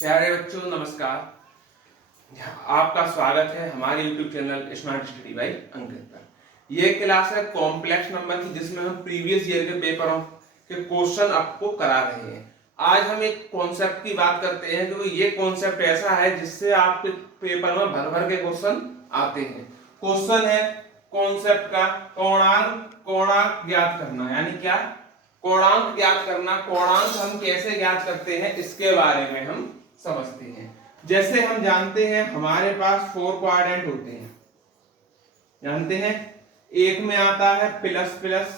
प्यारे बच्चों नमस्कार। आपका स्वागत है हमारे YouTube channel smart study by Ankit पर। यह क्लास है कॉम्प्लेक्स नंबर की, जिसमें हम प्रीवियस ईयर के पेपरों के क्वेश्चन आपको करा रहे हैं। आज हम एक कॉन्सेप्ट की बात करते हैं, क्योंकि ये कॉन्सेप्ट ऐसा है जिससे आपके पेपर में भर भर के क्वेश्चन आते हैं। क्वेश्चन है कॉन्सेप्ट का कोणांक ज्ञात करना, यानी क्या कोणांक ज्ञात करना। कोणांक हम कैसे ज्ञात करते हैं इसके बारे में हम समझते हैं। जैसे हम जानते हैं हमारे पास 4 क्वाड्रेंट होते हैं, जानते हैं। एक में आता है प्लस प्लस,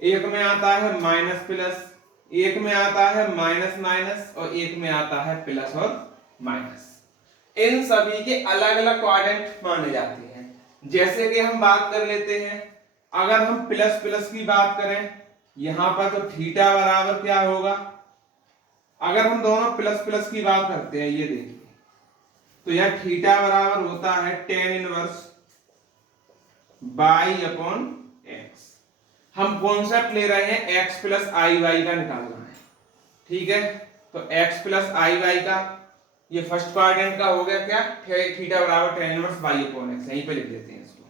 एक में आता है माइनस प्लस, एक में आता है माइनस माइनस और एक में आता है प्लस और माइनस। इन सभी के अलग अलग क्वाड्रेंट माने जाते हैं। जैसे कि हम बात कर लेते हैं, अगर हम प्लस प्लस की बात करें यहां पर, तो थीटा बराबर क्या होगा। अगर हम दोनों प्लस प्लस की बात करते हैं, ये देखिए, तो यह थीटा बराबर होता है tan inverse by upon x. हम कॉन्सेप्ट ले रहे हैं x प्लस आई वाई का निकालना है, ठीक है। तो x प्लस आई वाई का ये फर्स्ट क्वाड्रेंट का हो गया क्या, थीटा बराबर tan inverse by upon x. यहीं पे लिख देते हैं इसको,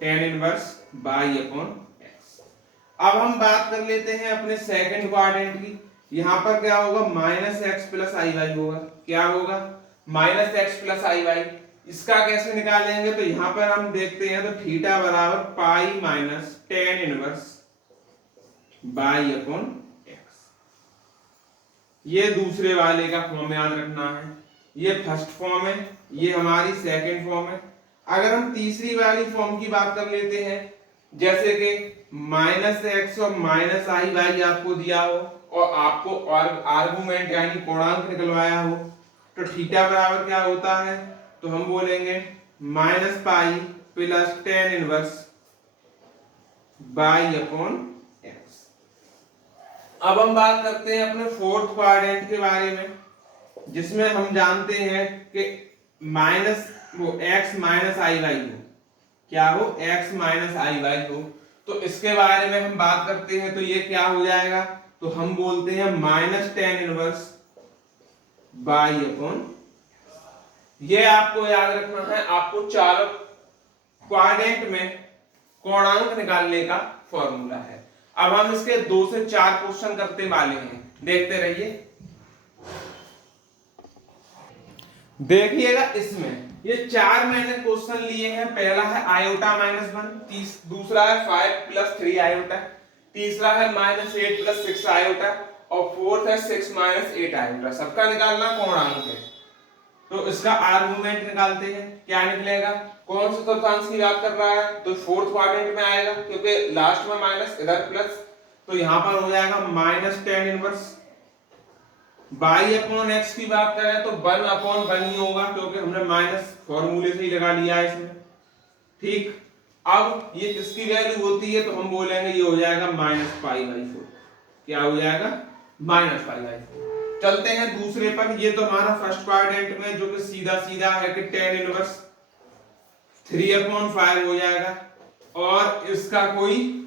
tan इनवर्स बाई अपॉन। अब हम बात कर लेते हैं अपने सेकंड क्वाड्रेंट की। यहां पर क्या होगा, माइनस एक्स प्लस आई वाई होगा। क्या होगा, माइनस एक्स प्लस आई वाई। इसका कैसे निकालेंगे, तो यहां पर हम देखते हैं, तो थीटा बराबर pi minus tan inverse by upon x. ये दूसरे वाले का फॉर्म याद रखना है, ये फर्स्ट फॉर्म है, ये हमारी सेकंड फॉर्म है। अगर हम तीसरी वाली फॉर्म की बात कर लेते हैं, जैसे कि माइनस एक्स और माइनस आई वाई आपको दिया हो और आपको आर्गुमेंट यानी पूर्णांक निकलवाया हो, तो थीटा बराबर क्या होता है, तो हम बोलेंगे minus pi plus tan inverse by upon x. अब हम बात करते हैं अपने फोर्थ क्वाड्रेंट के बारे में, जिसमें हम जानते हैं कि माइनस वो एक्स माइनस आई वाई हो, क्या हो, x माइनस आई वाई हो। तो इसके बारे में हम बात करते हैं, तो ये क्या हो जाएगा, तो हम बोलते हैं minus tan inverse by upon. ये आपको याद रखना है, आपको चारों क्वाड्रेंट में कोणांक निकालने का फॉर्मूला है। अब हम इसके 2 से 4 क्वेश्चन करते वाले हैं, देखते रहिए। देखिएगा इसमें ये 4 मैंने क्वेश्चन लिए हैं। पहला है आयोटा माइनस 1, दूसरा है 5 प्लस 3 आयोटा, तीसरा है माइनस 8 प्लस 6 आयोटा और फोर्थ है 6 माइनस 8 आयोटा। सबका निकालना कोणांक है, तो इसका आर्गुमेंट निकालते हैं। क्या निकलेगा, कौन से चतुर्थांश की बात कर रहा है, तो फोर्थ क्वाड्रेंट में आएगा, क्योंकि लास्ट में माइनस इधर प्लस, तो यहां पर हो जाएगा minus tan inverse by upon x की बात करें तो 1 अपॉन 1 ही होगा, क्योंकि हमने माइनस फॉर्मूले से ही लगा लिया है इसमें, ठीक। अब ये किसकी वैल्यू होती है, तो हम बोलेंगे ये हो जाएगा माइनस पाई बाई 4। क्या हो जाएगा, माइनस पाई बाई 4। चलते हैं दूसरे पर। ये तो हमारा फर्स्ट क्वाड्रेंट में, जो कि सीधा सीधा है कि टेन इनवर्स 3 अपॉन 5 हो जाएगा, और इसका कोई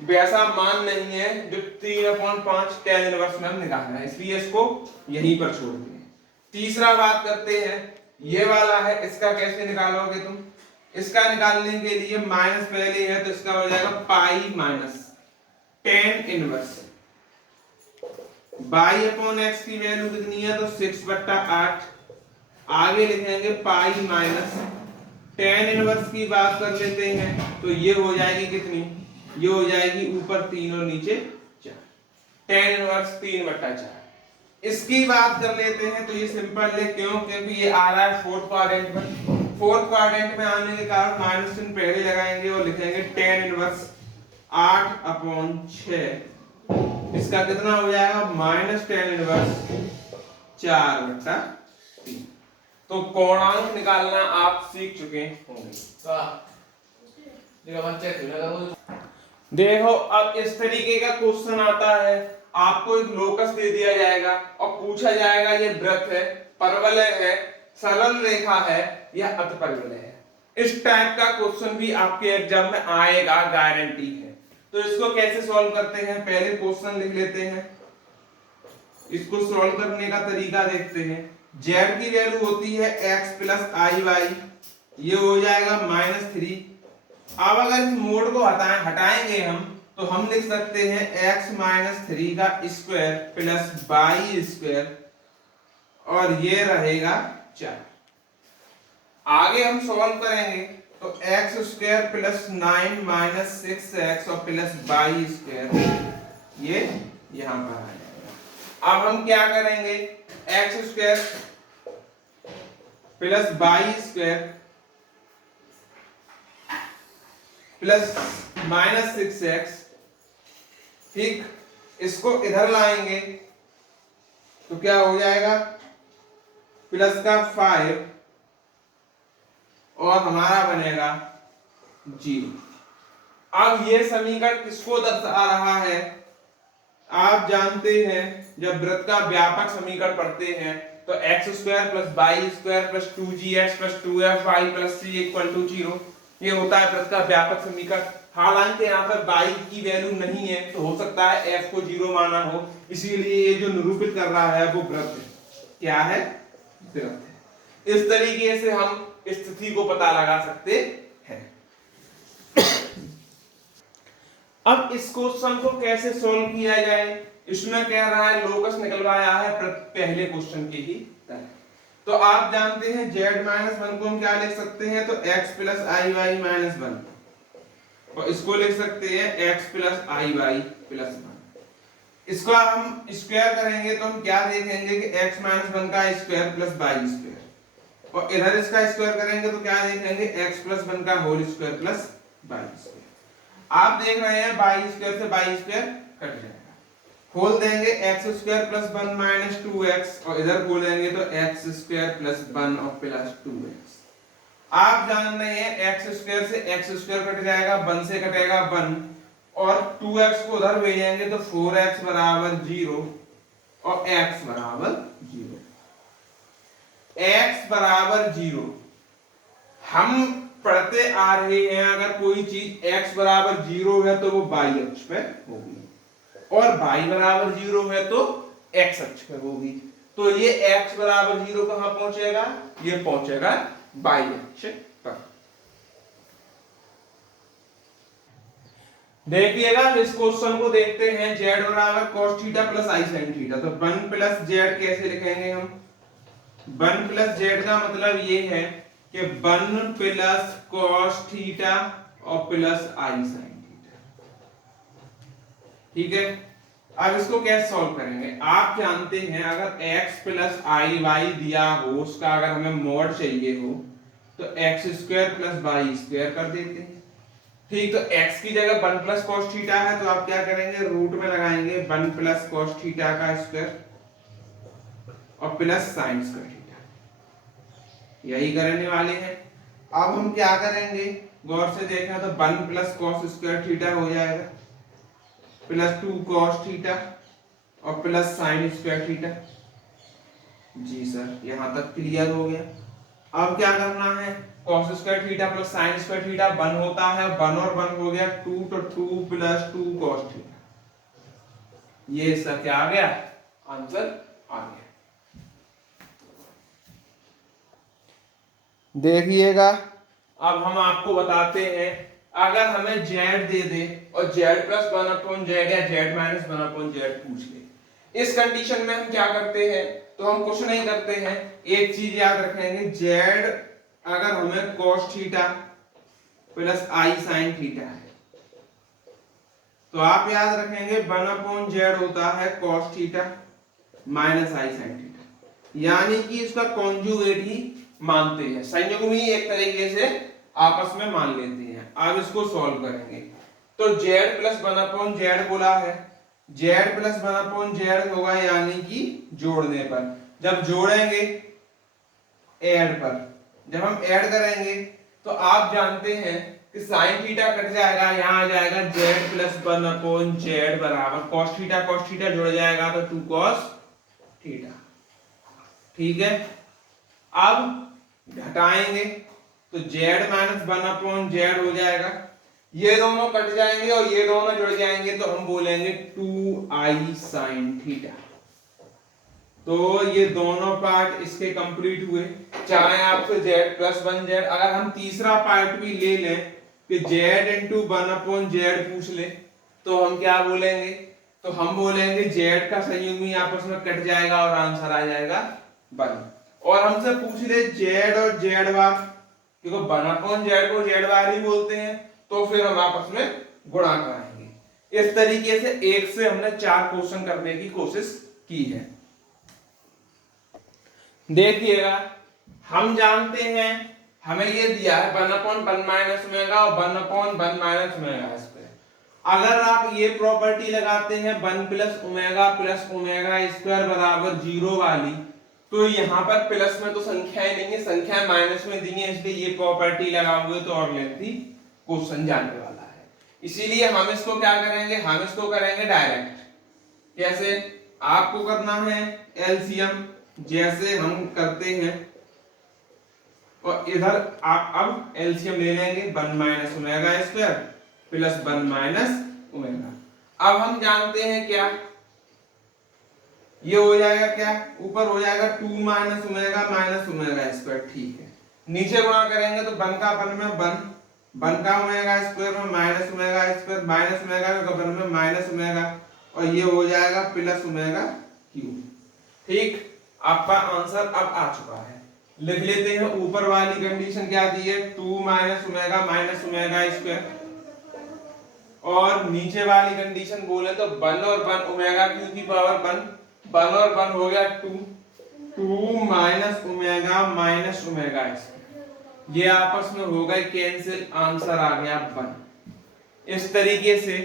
वैसा मान नहीं है जो 3/5 tan इनवर्स में हम निकालना है, इसलिए इसको यहीं पर छोड़ दें। तीसरा बात करते हैं, ये वाला है, इसका कैसे निकालोगे तुम। इसका निकालने के लिए माइनस पहले है, तो इसका हो जाएगा pi minus tan inverse by upon x की वैल्यू कितनी है, तो 6/8। आगे लिखेंगे पाई माइनस tan इनवर्स की बात कर लेते हैं, तो ये हो जाएगी कितनी, ये हो जाएगी ऊपर 3 और नीचे 4, tan इनवर्स 3/4। इसकी बात कर लेते हैं, तो ये सिंपल है, क्यों, क्योंकि ये आ रहा है फोर्थ क्वाड्रेंट में। फोर्थ क्वाड्रेंट में आने के कारण माइनस चिन्ह पहले लगाएंगे और लिखेंगे tan इनवर्स 8/6। इसका कितना हो जाएगा, माइनस tan इनवर्स 4/3। तो कोणांक निकालना आप सीख चुके होंगे। देखो, अब इस तरीके का क्वेश्चन आता है, आपको एक लोकस दे दिया जाएगा और पूछा जाएगा ये वृत्त है, परवलय है, सरल रेखा है या अतिपरवलय है। इस टाइप का क्वेश्चन भी आपके एग्जाम में आएगा, गारंटी है। तो इसको कैसे सॉल्व करते हैं, पहले क्वेश्चन लिख लेते हैं। इसको सॉल्व करने का तरीका देखते हैं। z की वैल्यू होती है x प्लस आई वाई, ये हो जाएगा -3। अब अगर इस मोड को हटाएंगे हम तो हम लिख सकते हैं x माइनस 3 का स्क्वायर प्लस वाई स्क्वायर, और ये रहेगा 4। आगे हम सॉल्व करेंगे तो x square plus 9 minus 6x और प्लस वाई स्क्वायर, ये यहां पर आ जाएगा। अब हम क्या करेंगे, x square plus y square plus minus 6x, ठीक, इसको इधर लाएंगे तो क्या हो जाएगा, प्लस का 5 और हमारा बनेगा 0। अब ये समीकरण किसको दर्शा रहा है, आप जानते हैं जब वृत्त का व्यापक समीकरण पढ़ते हैं तो x square plus y square plus 2gx plus 2fy plus c equal to 0, ये होता है वृत्त का व्यापक समीकरण। हालांकि यहाँ पर y की वैल्यू नहीं है तो हो सकता है f को 0 माना हो, इसीलिए ये जो निरूपित कर रहा है वो वृत्त है। क्या है, वृत्त है। इस तरीके से हम स्थिति को पता लगा सकते हैं। अब इस क्वेश्चन को कैसे सॉल्व किया जाए, इसमें कह रहा है लोकस निकलवाया है पहले क्वेश्चन की ही तरह। तो आप जानते हैं z-1 को हम क्या लिख सकते हैं, तो x प्लस आई वाई माइनस 1, और इसको लिख सकते हैं x प्लस आई वाई प्लस 1। इसको हम स्क्वायर करेंगे तो हम क्या देखेंगे कि x माइनस 1 का स्क्वायर प्लस वाई स्क्वायर, और इधर इसका स्क्वायर करेंगे तो क्या देखेंगे, x प्लस 1 का whole square plus y square. आप देख रहे हैं वाई स्क्वायर से वाई स्क्वायर कट जाएगा, खोल देंगे x square plus 1 minus 2x, और इधर खोलेंगे तो x स्क्वायर प्लस 1 और प्लस 2x। आप जान रहे हैं x स्क्वायर से x स्क्वायर कट जाएगा, 1 से कटेगा 1, और 2x को उधर भेजेंगे तो 4x बराबर 0 और x बराबर 0। x बराबर 0 हम पढ़ते आ रहे हैं, अगर कोई चीज x बराबर 0 है तो वो y अक्ष पे होगी, और y बराबर 0 है तो x अक्ष पे होगी। तो ये x बराबर 0 कहां पहुंचेगा, ये पहुंचेगा y अक्ष पर। देखिएगा इस क्वेश्चन को देखते हैं, z बराबर cos theta plus i sin theta, तो 1 प्लस z कैसे लिखेंगे हम, 1 प्लस z का मतलब ये है कि 1 प्लस cos थीटा और प्लस i sin थीटा, ठीक है। अब इसको कैसे सॉल्व करेंगे, आप जानते हैं अगर x प्लस आई वाई दिया हो, उसका अगर हमें मॉड चाहिए हो तो x square plus y square कर देते हैं, ठीक। तो x की जगह 1 प्लस cos थीटा है तो आप क्या करेंगे, रूट में लगाएंगे 1 प्लस cos थीटा का स्क्वायर और प्लस साइन स्क्वायर थीटा, यही करने वाले हैं। अब हम क्या करेंगे, गौर से देखना तो 1 प्लस cos स्क्वायर थीटा हो जाएगा प्लस 2 cos थीटा और प्लस साइन स्क्वायर थीटा। जी सर, यहां तक क्लियर हो गया। अब क्या करना है, cos square theta plus sine square theta 1 होता है, 1 और 1 हो गया 2, तो 2 प्लस 2 cos थीटा, ये इसका क्या आ गया, आंसर आ गया। देखिएगा अब हम आपको बताते हैं, अगर हमें z दे दे और z प्लस 1/z या z माइनस 1/z पूछ ले, इस कंडीशन में हम क्या करते हैं, तो हम कुछ नहीं करते हैं, एक चीज याद रखेंगे, z अगर हमें cos theta plus i sin theta है तो आप याद रखेंगे 1/z होता है cos theta minus i sin theta, यानी कि इसका कॉन्जुगेट ही मानते हैं, संयुग्मी एक तरीके से आपस में मान लेते हैं। अब इसको सॉल्व करेंगे तो z प्लस 1/z बोला है, z प्लस 1/z होगा, यानी कि जोड़ने पर, जब जोड़ेंगे ऐड पर, जब हम ऐड करेंगे तो आप जानते हैं कि साइन थीटा कट जाएगा, यहां आ जाएगा z प्लस 1/z बराबर cos थीटा जुड़ जाएगा तो 2 cos थीटा, ठीक है। अब घटाएंगे तो z माइनस 1/z हो जाएगा, ये दोनों कट जाएंगे और ये दोनों जुड़ जाएंगे तो हम बोलेंगे 2i sin थीटा, तो ये दोनों पार्ट इसके कंप्लीट हुए। चाहे आपसे z+1z, अगर हम तीसरा पार्ट भी ले लें कि z/1/z पूछ ले तो हम क्या बोलेंगे? तो हम बोलेंगे z का संयुग्मी आपस में कट जाएगा और आंसर आ जाएगा 1। और हमसे पूछ ले z और z बार, क्योंकि 1/z को z बार ही बोलते हैं, तो फिर हम आपस में गुणा कराएंगे। इस तरीके से एक से हमने 4 क्वेश्चन करने की कोशिश की है। देखिएगा, हम जानते हैं हमें ये दिया है 1/1 माइनस ओमेगा और 1/1 माइनस ओमेगा स्क्वायर। अगर आप ये प्रॉपर्टी लगाते हैं 1 प्लस ओमेगा स्क्वायर बराबर 0 वाली, तो यहाँ पर प्लस में तो संख्याएं नहीं है, संख्याएं माइनस में दी हैं, इसलिए ये प्रॉपर्टी लगाओगे तो और लेंथी क्वेश्चन जाने वाला है। इसीलिए हम इसको क्या करेंगे? हम इसको करेंगे डायरेक्ट। कैसे? आपको करना है एलसीएम, जैसे हम करते हैं, और इधर आप अब एलसीएम ले लेंगे 1 minus omega square plus 1 minus omega. अब हम जानते हैं क्या, ये हो जाएगा क्या, ऊपर हो जाएगा 2 माइनस ओमेगा स्क्वायर, ठीक है। नीचे गुणा करेंगे तो 1 का 1 में 1 का ओमेगा स्क्वायर में minus omega square, minus omega का 1 में माइनस ओमेगा, और ये हो जाएगा प्लस ओमेगा क्यूब। ठीक, आपका आंसर अब आ चुका है। लिख लेते हैं, ऊपर वाली कंडीशन क्या दी है? 2 माइनस ओमेगा स्क्वायर, और नीचे वाली कंडीशन बोले तो 1 और 1 ओमेगा क्यू की पावर 1 और 1 हो गया 2 माइनस ओमेगा स्क्वायर। ये आपस में हो गए कैंसिल, आंसर आ गया 1। इस तरीके से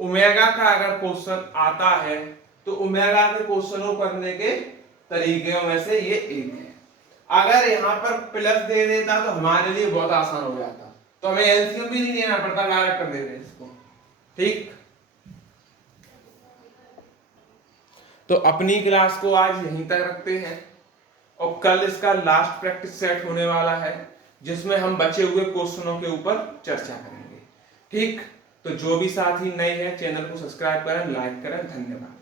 ओमेगा का अगर क्वेश्चन आता है तो ओमेगा के क्वेश्चनों करने के तरीकों में से ये एक है। अगर यहाँ पर प्लस दे देता तो हमारे लिए बहुत आसान हो जाता, तो हमें एलसीएम भी नहीं लेना पड़ता, डायरेक्ट कर देते इसको। ठीक, तो अपनी क्लास को आज यहीं तक रखते हैं, और कल इसका लास्ट प्रैक्टिस सेट होने वाला है, जिसमें हम बचे हुए क्वेश्चनों के ऊपर चर्चा करेंगे। ठीक, तो जो भी साथी नए हैं चैनल को सब्सक्राइब करें, लाइक करें। धन्यवाद।